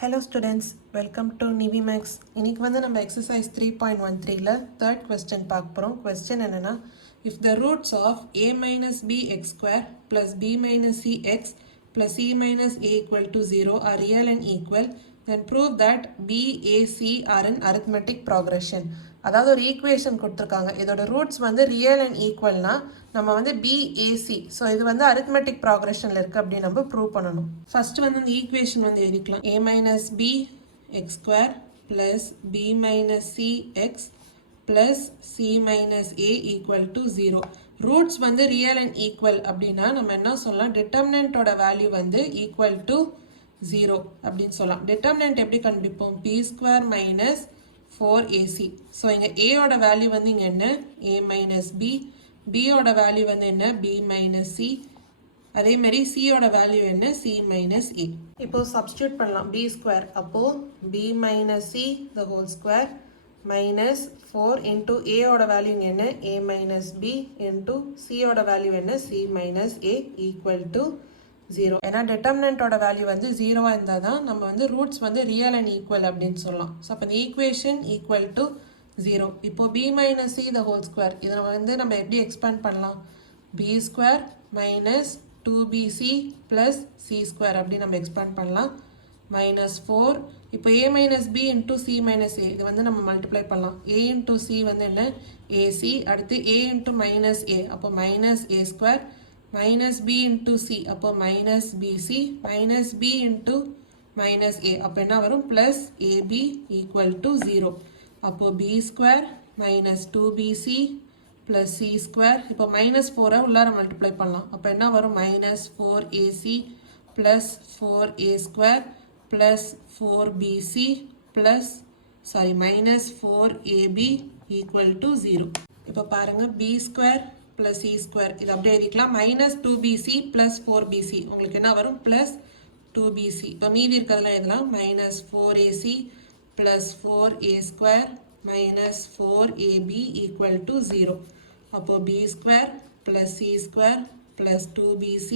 Hello students, welcome to NiviMax. இன்னைக்கு வந்து நம்ம exercise 3.13ல third question பார்க்க போறோம். Question என்னன்னா, if the roots of a minus b x square plus b minus c x plus c minus a equal to 0 are real and equal, then prove that b, a, c are in arithmetic progression. அதாவது ஒரு equation கொடுத்துருக்காங்க. இதோட roots வந்து real and ஈக்குவல்னா நம்ம வந்து BAC, so இது வந்து arithmetic ப்ராக்ரெஷனில் இருக்குது அப்படின்னு நம்ம ப்ரூவ் பண்ணணும். ஃபர்ஸ்ட் வந்து அந்த ஈக்குவேஷன் வந்து எழுதிக்கலாம். A minus B X square plus B minus C X plus C minus A equal to 0. Roots வந்து ரியல் அண்ட் ஈக்குவல் அப்படின்னா நம்ம என்ன சொல்லலாம், டிட்டர்மினன்ட்டோட வேல்யூ வந்து ஈக்குவல் டு 0 அப்படின்னு சொல்லலாம். டிட்டர்மினன்ட் எப்படி கண்டுபிடிப்போம், B square minus 4ac. So இங்கே ஏயோட வேல்யூ வந்து இங்கே என்ன, a மைனஸ் பி, பியோட வேல்யூ வந்து என்ன, b மைனஸ் சி, அதே மாதிரி சியோட வேல்யூ என்ன, c மைனஸ் ஏ. இப்போ சப்ஸ்டியூட் பண்ணலாம். b ஸ்கொயர் அப்போது b minus C the whole square minus 4 into ஏயோட வேல்யூ இங்கே என்ன, a மைனஸ் பி இன்டூ சியோட வேல்யூ என்ன, c minus A equal to 0. ஏன்னா டிட்டர்மினன்ட்டோட வேல்யூ வந்து 0 இருந்தால் தான் நம்ம வந்து ரூட்ஸ் வந்து ரியல் அண்ட் ஈக்குவல் அப்படின்னு சொல்லலாம். ஸோ அப்போ இந்த ஈக்குவேஷன் ஈக்குவல் டு 0. இப்போ b minus C the whole square இதை வந்து நம்ம எப்படி எக்ஸ்பேண்ட் பண்ணலாம், b square minus 2bc plus C square அப்படி நம்ம எக்ஸ்பேண்ட் பண்ணலாம். மைனஸ் 4 இப்போ a minus B into C minus A இது வந்து நம்ம மல்டிப்ளை பண்ணலாம். a இன்டூ சி வந்து என்ன, ஏசி, அடுத்து a இன்டூ மைனஸ் ஏ அப்போ மைனஸ் ஏ square minus b into c அப்போ minus bc minus b into minus a அப்போ என்ன வரும், plus ab equal to 0. அப்போ b square minus 2bc plus c square இப்போ minus 4 உள்ளார multiply பண்ணலாம். அப்போ என்ன வரும், minus 4ac plus 4a square plus 4bc plus minus 4ab equal to 0. இப்போ பாருங்க b square plus c square இது அப்படியே எழுதிக்கலாம். minus 2bc plus 4bc உங்களுக்கு என்ன வரும், plus 2bc. இப்போ மீதி இருக்கிறதுலாம் எழுதலாம். minus 4ac plus 4a square minus 4ab equal to 0. அப்போ b square plus c square plus 2bc.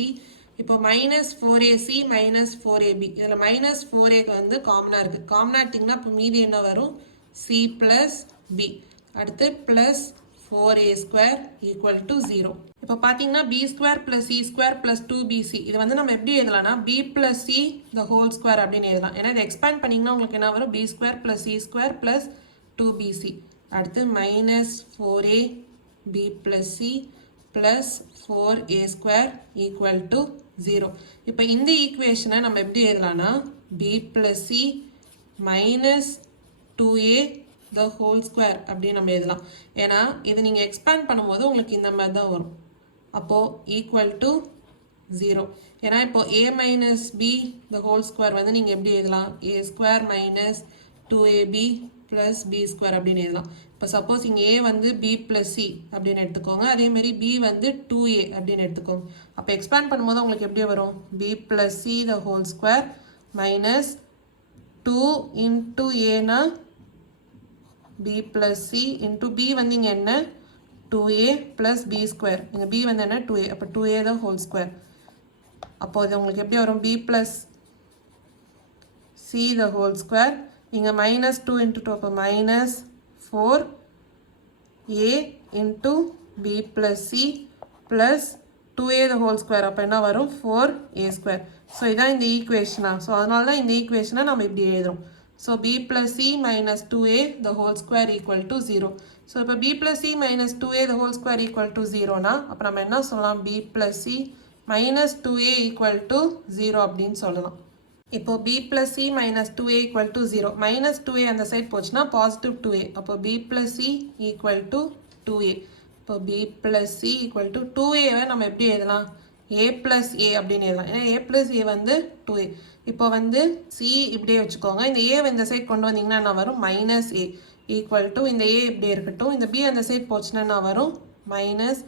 இப்போ minus 4ac minus 4ab இதில் minus 4a வந்து காமனாக இருக்குது. காமனாக எடுத்திங்கன்னா இப்போ மீதி என்ன வரும், c plus b, அடுத்து plus 4a square equal to 0. இப்போ பார்த்தீங்கன்னா b square plus c square plus 2bc இது வந்து நம்ம எப்படி எழுதலாம்னா b plus c the whole square அப்படின்னு எழுதலாம். ஏன்னா இதை எக்ஸ்பேண்ட் பண்ணிங்கன்னா உங்களுக்கு என்ன வரும், b square plus c square plus 2bc, அடுத்து minus 4a b plus c plus 4a square equal to 0. இப்போ இந்த ஈக்குவேஷனை நம்ம எப்படி எழுதலாம்னா b plus c minus 2a the whole square அப்படின்னு நம்ம எழுதலாம். ஏன்னா இது நீங்கள் எக்ஸ்பேண்ட் பண்ணும்போது உங்களுக்கு இந்த மாதிரி தான் வரும். அப்போது ஈக்குவல் டு 0. ஏன்னா இப்போ a minus b the whole square வந்து நீங்கள் எப்படி எழுதலாம், a square minus 2ab plus b square அப்படின்னு எழுதலாம். இப்போ சப்போஸ் இங்கே a வந்து b ப்ளஸ் சி அப்படின்னு எடுத்துக்கோங்க, அதேமாதிரி b வந்து 2a அப்படின்னு எடுத்துக்கோங்க. அப்போ எக்ஸ்பேண்ட் பண்ணும்போது உங்களுக்கு எப்படி வரும், b plus C the whole square minus 2 into ஏனா b plus c into b வந்து இங்கே என்ன 2a plus b square, இங்கே b வந்து என்ன 2a, அப்போ 2a the whole square. அப்போ இது உங்களுக்கு எப்படி வரும், b plus c the whole square, இங்கே minus 2 into 2 அப்போ minus 4a into b plus c plus 2a the whole square அப்போ என்ன வரும், 4a square. ஸோ இதான் இந்த ஈக்குவேஷனா, ஸோ அதனால தான் இந்த ஈக்குவேஷனை நம்ம இப்படி எழுதுறோம். So b plus c minus 2a the whole square equal to 0. So இப்போ b plus c minus 2a the whole square equal to 0னா அப்போ நம்ம என்ன சொல்லலாம், b plus c minus 2a equal to 0 அப்படின்னு சொல்லலாம். இப்போ b plus c minus 2a equal to 0, minus 2a அந்த side போச்சுன்னா positive 2a, அப்போ b plus c equal to 2a. இப்போ b plus c equal to 2a நம்ம எப்படி எழுதலாம், a plus a அப்படின்னு எழுதலாம். ஏன்னா a plus a வந்து 2a. இப்போ வந்து c இப்படியே வச்சுக்கோங்க, இந்த a இந்த சைட் கொண்டு வந்தீங்கன்னா என்ன வரும், மைனஸ் a ஈக்குவல் டு இந்த a இப்படியே இருக்கட்டும், இந்த b அந்த சைட் போச்சுன்னா என்ன வரும், மைனஸ்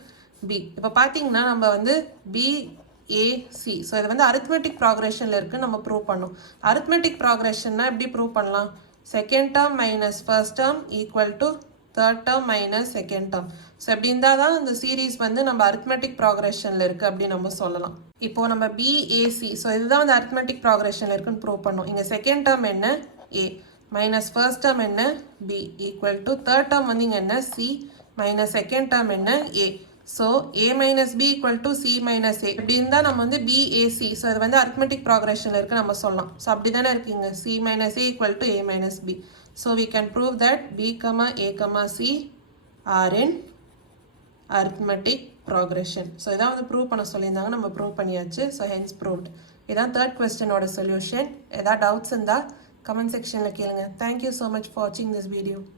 b. இப்போ பார்த்தீங்கன்னா நம்ம வந்து BAC, ஸோ இது வந்து அரித்மெட்டிக் ப்ராக்ரெஷனில் இருக்குது, நம்ம ப்ரூவ் பண்ணோம். அரித்மெட்டிக் ப்ராக்ரெஷன்னா எப்படி ப்ரூவ் பண்ணலாம், second term minus first term equal to third term minus second term. So எப்படி இருந்தால் தான் இந்த சீரீஸ் வந்து நம்ம அரித்மெட்டிக் ப்ராக்ரெஷனில் இருக்குது அப்படின்னு நம்ம சொல்லலாம். இப்போ நம்ம பிஏசி ஸோ இதுதான் வந்து அரித்மெட்டிக் ப்ராக்ரெஷனில் இருக்குன்னு ப்ரூவ் பண்ணோம். இங்கே செகண்ட் டேர்ம் என்ன ஏ மைனஸ் ஃபர்ஸ்ட் டேர்ம் என்ன B equal to third term வந்து இங்கே என்ன சி மைனஸ் செகண்ட் டேர்ம் என்ன A. So A minus B equal to C minus A இப்படி இருந்தால் நம்ம வந்து பிஏசி ஸோ இது வந்து அரித்மெட்டிக் ப்ராக்ரெஷனில் இருக்கு நம்ம சொல்லலாம். ஸோ அப்படி தானே இருக்குங்க c minus A equal to a minus b. So we can prove that b comma a comma c are in arithmetic progression. So இதான் வந்து ப்ரூவ் பண்ண சொல்லியிருந்தாங்க நம்ம ப்ரூவ் பண்ணியாச்சு. So hence proved. இதான் தேர்ட் கொஸ்டினோட சொல்யூஷன். ஏதாவது டவுட்ஸ் இருந்தால் கமெண்ட் செக்ஷனில் கேளுங்க. தேங்க்யூ ஸோ மச் ஃபார் வாட்சிங் திஸ் வீடியோ.